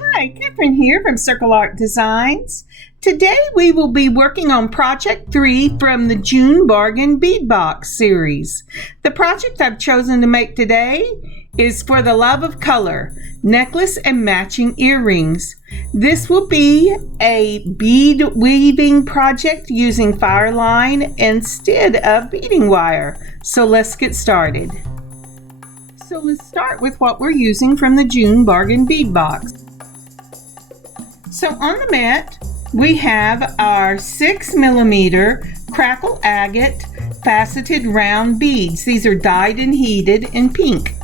Hi, Catherine here from Circle Art Designs. Today we will be working on Project 3 from the June Bargain Bead Box series. The project I've chosen to make today is for the love of color, necklace and matching earrings. This will be a bead weaving project using fire line instead of beading wire. So let's get started. So let's start with what we're using from the June Bargain Bead Box. So on the mat, we have our 6mm crackle agate faceted round beads. These are dyed and heated in pink.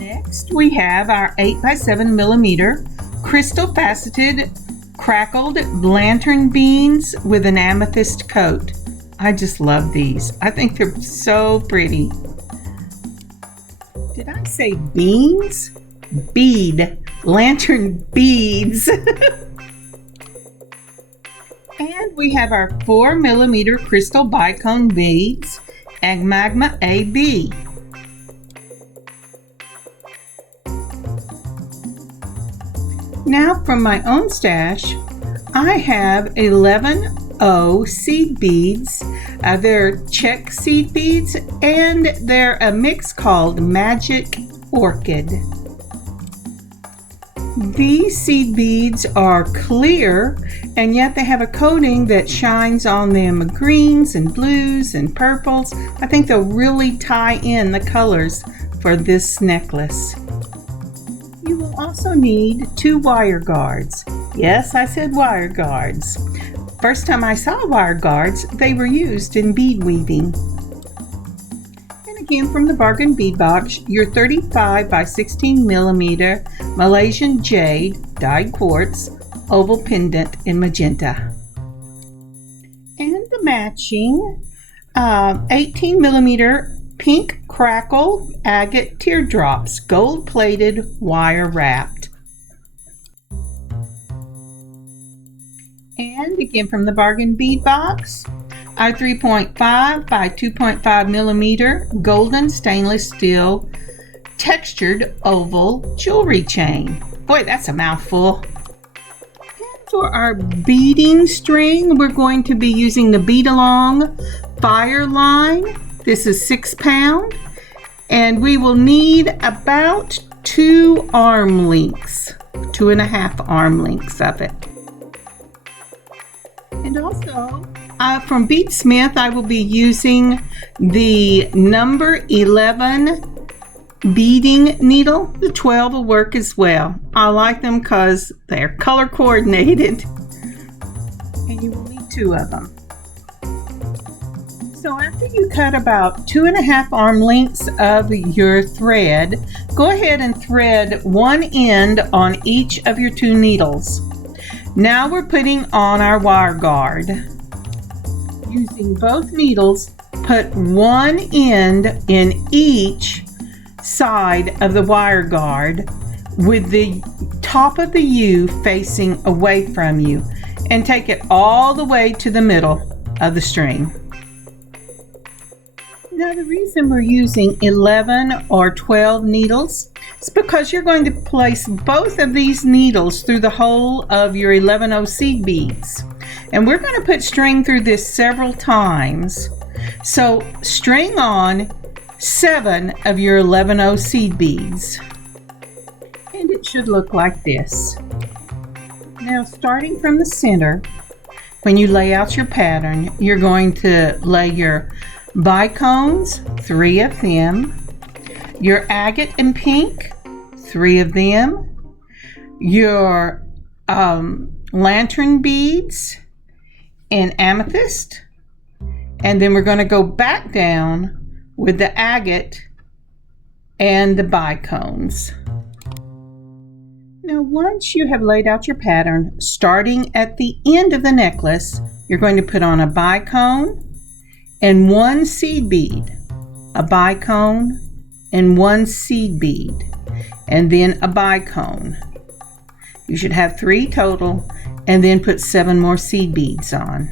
Next, we have our 8x7mm crystal faceted crackled lantern beans with an amethyst coat. I just love these. I think they're so pretty. Did I say beans? Bead. Lantern beads. And we have our 4mm crystal bicone beads and magma AB. Now from my own stash, I have 11 seed beads. They're check seed beads, and they're a mix called Magic Orchid. These seed beads are clear, and yet they have a coating that shines on them, greens and blues and purples. I think they'll really tie in the colors for this necklace. You will also need 2 wire guards. Yes, I said wire guards. First time I saw wire guards, they were used in bead weaving. And again from the Bargain Bead Box, your 35x16mm Malaysian jade dyed quartz oval pendant in magenta. And the matching 18mm pink crackle agate teardrops, gold-plated, wire-wrapped. And again from the Bargain Bead Box, our 3.5 by 2.5mm golden stainless steel textured oval jewelry chain. Boy, that's a mouthful. And for our beading string, we're going to be using the Beadalon fire line. This is 6 pound, and we will need about 2 arm lengths, 2.5 arm lengths of it. And also, from BeadSmith, I will be using the number 11 beading needle. The 12 will work as well. I like them because they're color coordinated, and you will need 2 of them. So after you cut about 2.5 arm lengths of your thread, go ahead and thread one end on each of your 2 needles. Now we're putting on our wire guard. Using both needles, put one end in each side of the wire guard with the top of the U facing away from you, and take it all the way to the middle of the string. Now the reason we're using 11 or 12 needles is because you're going to place both of these needles through the hole of your 11 seed beads. And we're going to put string through this several times. So string on 7 of your 11 seed beads. And it should look like this. Now starting from the center, when you lay out your pattern, you're going to lay your bicones, 3 of them, your agate and pink, 3 of them, your lantern beads and amethyst, and then we're going to go back down with the agate and the bicones. Now once you have laid out your pattern, starting at the end of the necklace, you're going to put on a bicone and 1 seed bead, a bicone and 1 seed bead, and then a bicone. You should have 3 total, and then put 7 more seed beads on.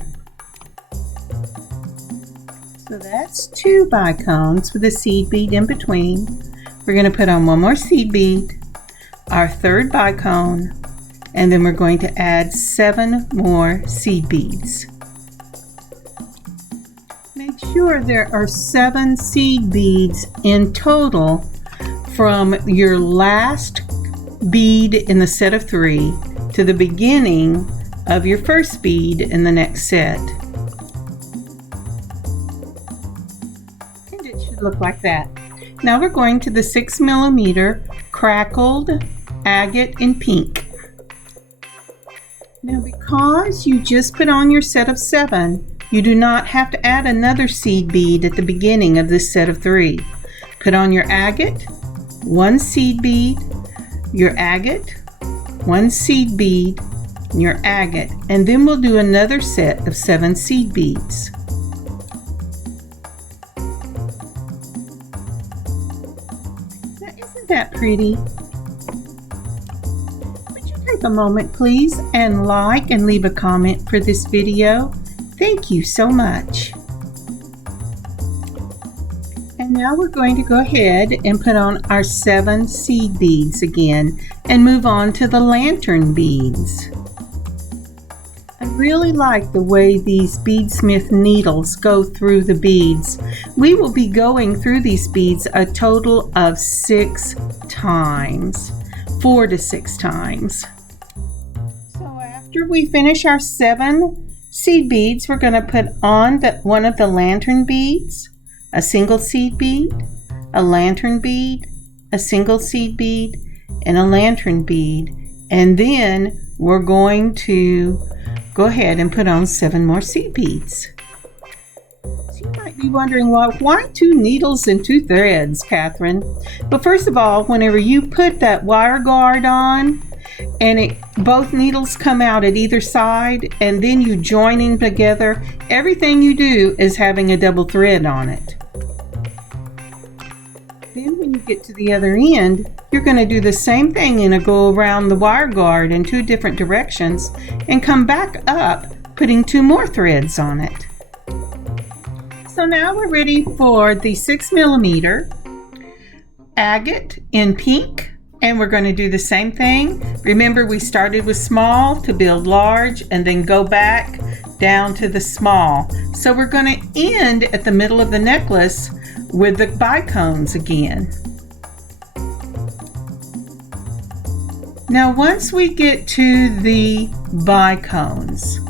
So that's 2 bicones with a seed bead in between. We're going to put on one more seed bead, our 3rd bicone, and then we're going to add 7 more seed beads. Make sure there are 7 seed beads in total from your last bead in the set of 3 to the beginning of your first bead in the next set. And it should look like that. Now we're going to the 6mm crackled agate in pink. Now because you just put on your set of 7, you do not have to add another seed bead at the beginning of this set of 3. Put on your agate, 1 seed bead, your agate, 1 seed bead, and your agate, and then we'll do another set of 7 seed beads. Now, isn't that pretty? Would you take a moment, please, and like and leave a comment for this video? Thank you so much. And now we're going to go ahead and put on our 7 seed beads again and move on to the lantern beads. I really like the way these BeadSmith needles go through the beads. We will be going through these beads a total of 6 times, 4 to 6 times. So after we finish our 7 seed beads, we're going to put on one of the lantern beads, a single seed bead, a lantern bead, a single seed bead, and a lantern bead. And then we're going to go ahead and put on 7 more seed beads. So you might be wondering, well, why 2 needles and 2 threads, Catherine? But first of all, whenever you put that wire guard on and both needles come out at either side and then you join them together, everything you do is having a double thread on it. Then when you get to the other end, you're going to do the same thing and go around the wire guard in 2 different directions and come back up, putting 2 more threads on it. So now we're ready for the 6mm agate in pink, and we're going to do the same thing. Remember, we started with small to build large and then go back down to the small. So we're going to end at the middle of the necklace with the bicones again. Now once we get to the bicones,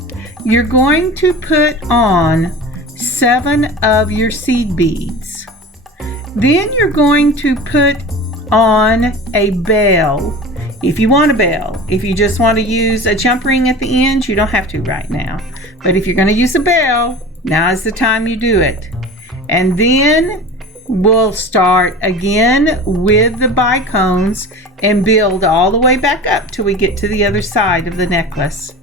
you're going to put on 7 of your seed beads. Then you're going to put on a bell. If you want a bell, if you just want to use a jump ring at the end, you don't have to right now. But if you're going to use a bell, now is the time you do it. And then we'll start again with the bicones and build all the way back up till we get to the other side of the necklace.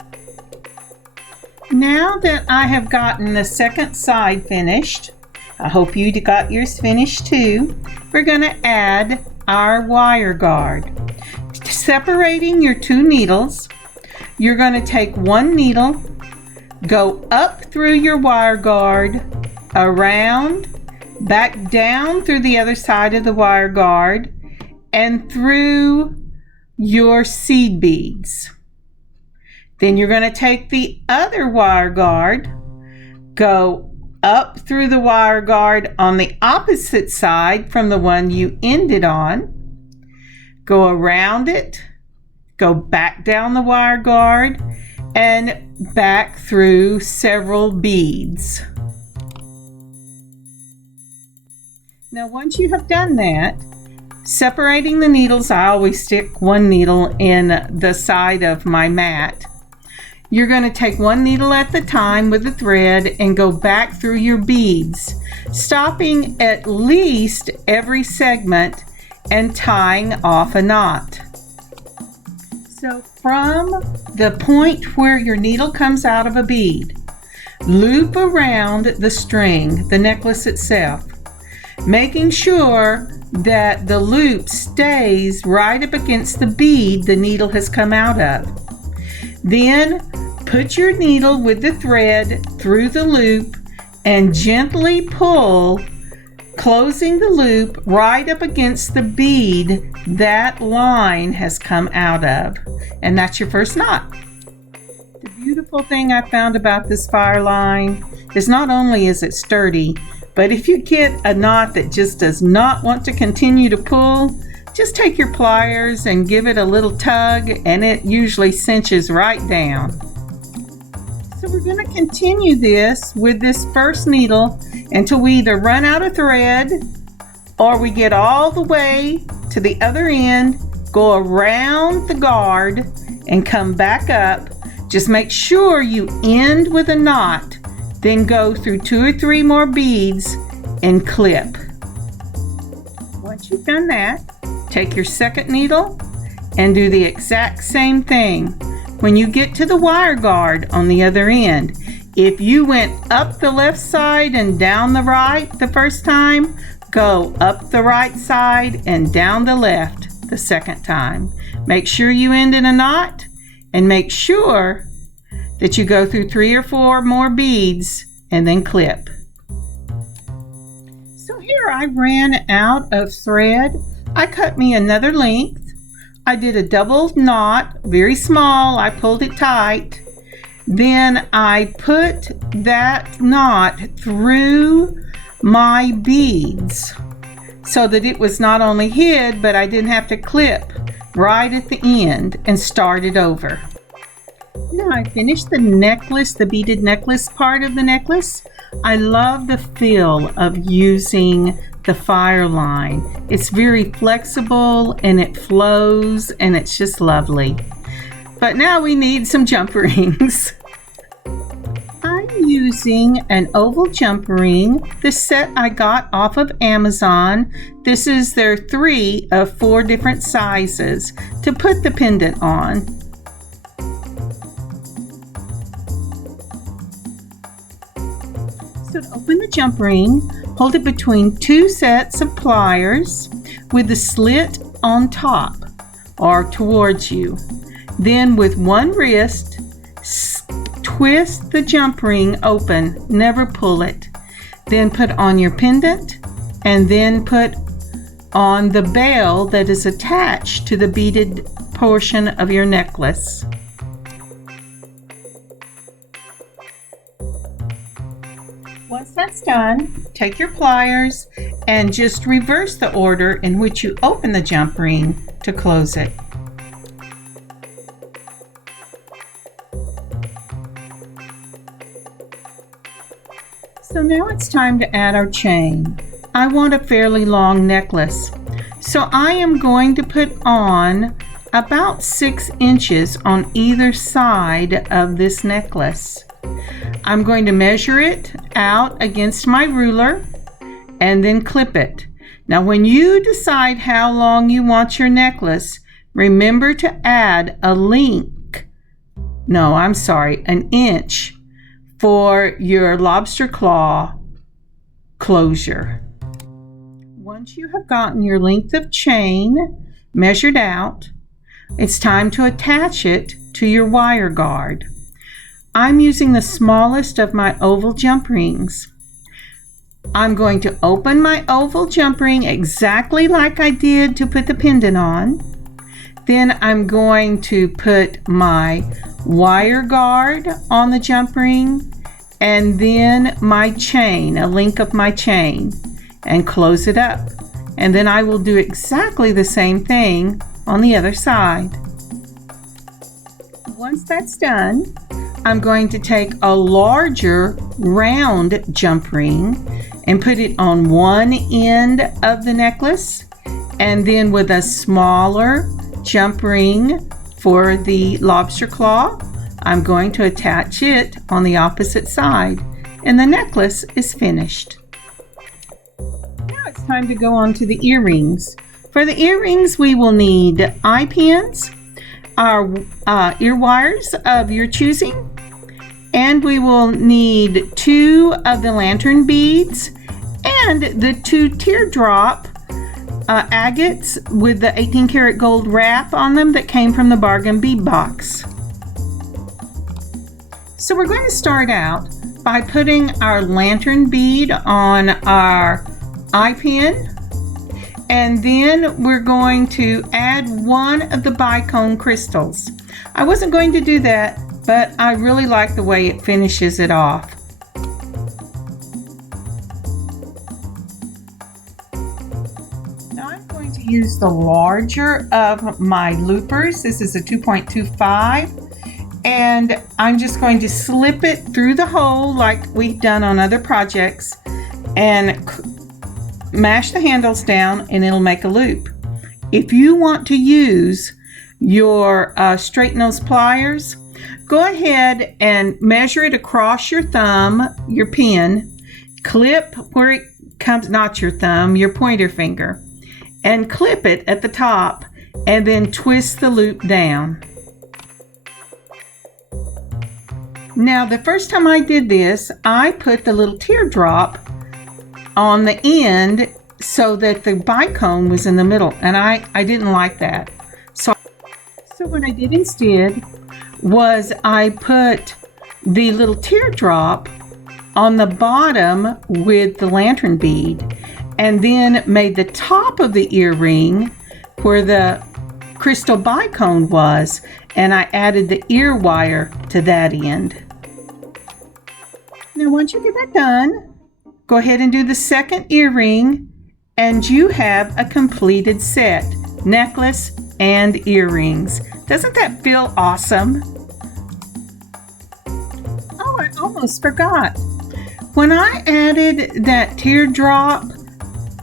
Now that I have gotten the second side finished, I hope you got yours finished too, we're going to add our wire guard. Separating your 2 needles, you're going to take 1 needle, go up through your wire guard, around, back down through the other side of the wire guard, and through your seed beads. Then you're going to take the other wire guard, go up through the wire guard on the opposite side from the one you ended on, go around it, go back down the wire guard, and back through several beads. Now once you have done that, separating the needles, I always stick 1 needle in the side of my mat. You're going to take 1 needle at the time with the thread and go back through your beads, stopping at least every segment and tying off a knot. So from the point where your needle comes out of a bead, loop around the string, the necklace itself, making sure that the loop stays right up against the bead the needle has come out of. Then put your needle with the thread through the loop and gently pull, closing the loop right up against the bead that line has come out of. And that's your first knot. The beautiful thing I found about this fire line is not only is it sturdy, but if you get a knot that just does not want to continue to pull, just take your pliers and give it a little tug and it usually cinches right down. So we're going to continue this with this first needle until we either run out of thread or we get all the way to the other end, go around the guard and come back up. Just make sure you end with a knot, then go through 2 or 3 more beads and clip. Once you've done that, take your second needle and do the exact same thing. When you get to the wire guard on the other end, if you went up the left side and down the right the first time, go up the right side and down the left the second time. Make sure you end in a knot and make sure that you go through 3 or 4 more beads and then clip. So here I ran out of thread. I cut me another length. I did a double knot, very small. I pulled it tight. Then I put that knot through my beads so that it was not only hid, but I didn't have to clip right at the end and start it over. Now I finished the necklace, the beaded necklace part of the necklace. I love the feel of using the fire line. It's very flexible and it flows and it's just lovely. But now we need some jump rings. I'm using an oval jump ring. This set I got off of Amazon. This is their 3 of 4 different sizes to put the pendant on. So to open the jump ring, hold it between 2 sets of pliers with the slit on top or towards you. Then with one wrist, twist the jump ring open, never pull it. Then put on your pendant and then put on the bell that is attached to the beaded portion of your necklace. Once that's done, take your pliers and just reverse the order in which you open the jump ring to close it. So now it's time to add our chain. I want a fairly long necklace, so I am going to put on about 6 inches on either side of this necklace. I'm going to measure it out against my ruler and then clip it. Now when you decide how long you want your necklace, remember to add an inch for your lobster claw closure. Once you have gotten your length of chain measured out, it's time to attach it to your wire guard. I'm using the smallest of my oval jump rings. I'm going to open my oval jump ring exactly like I did to put the pendant on. Then I'm going to put my wire guard on the jump ring and then my chain, a link of my chain, and close it up. And then I will do exactly the same thing on the other side. Once that's done, I'm going to take a larger round jump ring and put it on one end of the necklace, and then with a smaller jump ring for the lobster claw, I'm going to attach it on the opposite side, and the necklace is finished. Now it's time to go on to the earrings. For the earrings, we will need eye pins, our ear wires of your choosing, and we will need 2 of the lantern beads and the 2 teardrop agates with the 18 karat gold wrap on them that came from the bargain bead box. So we're going to start out by putting our lantern bead on our eye pin, and then we're going to add one of the bicone crystals. I wasn't going to do that, but I really like the way it finishes it off. Now I'm going to use the larger of my loopers. This is a 2.25. And I'm just going to slip it through the hole like we've done on other projects and mash the handles down, and it'll make a loop. If you want to use your straight nose pliers, go ahead and measure it across your thumb, your pin, clip where it comes, not your thumb, your pointer finger, and clip it at the top, and then twist the loop down. Now, the first time I did this, I put the little teardrop on the end so that the bicone was in the middle, and I didn't like that. So what I did instead was I put the little teardrop on the bottom with the lantern bead, and then made the top of the earring where the crystal bicone was, and I added the ear wire to that end. Now once you get that done, go ahead and do the second earring, and you have a completed set, necklace and earrings. Doesn't that feel awesome? Oh, I almost forgot. When I added that teardrop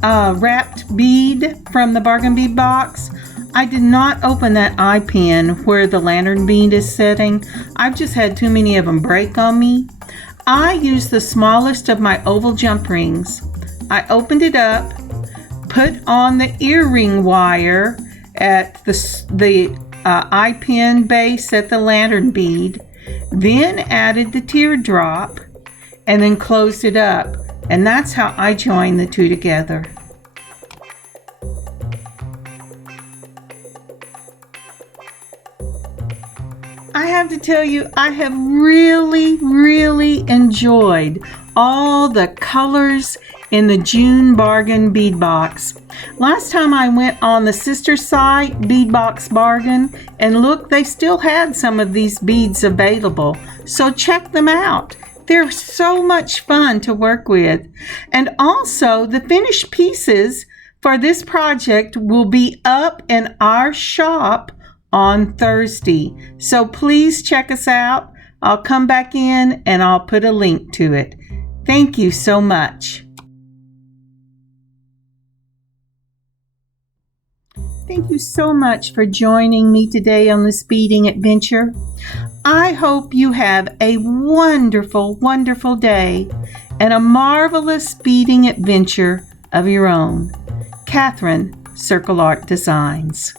wrapped bead from the bargain bead box, I did not open that eye pin where the lantern bead is sitting. I've just had too many of them break on me. I used the smallest of my oval jump rings. I opened it up, put on the earring wire at the eye pin base at the lantern bead, then added the teardrop, and then closed it up. And that's how I joined the two together. I have to tell you, I have really enjoyed all the colors in the June bargain bead box. Last time I went on the sister site, Bead Box Bargain, and look, they still had some of these beads available. So check them out. They're so much fun to work with. And also, the finished pieces for this project will be up in our shop on Thursday. So please check us out. I'll come back in and I'll put a link to it. Thank you so much. Thank you so much for joining me today on this beading adventure. I hope you have a wonderful day and a marvelous beading adventure of your own. Catherine, Circle Art Designs.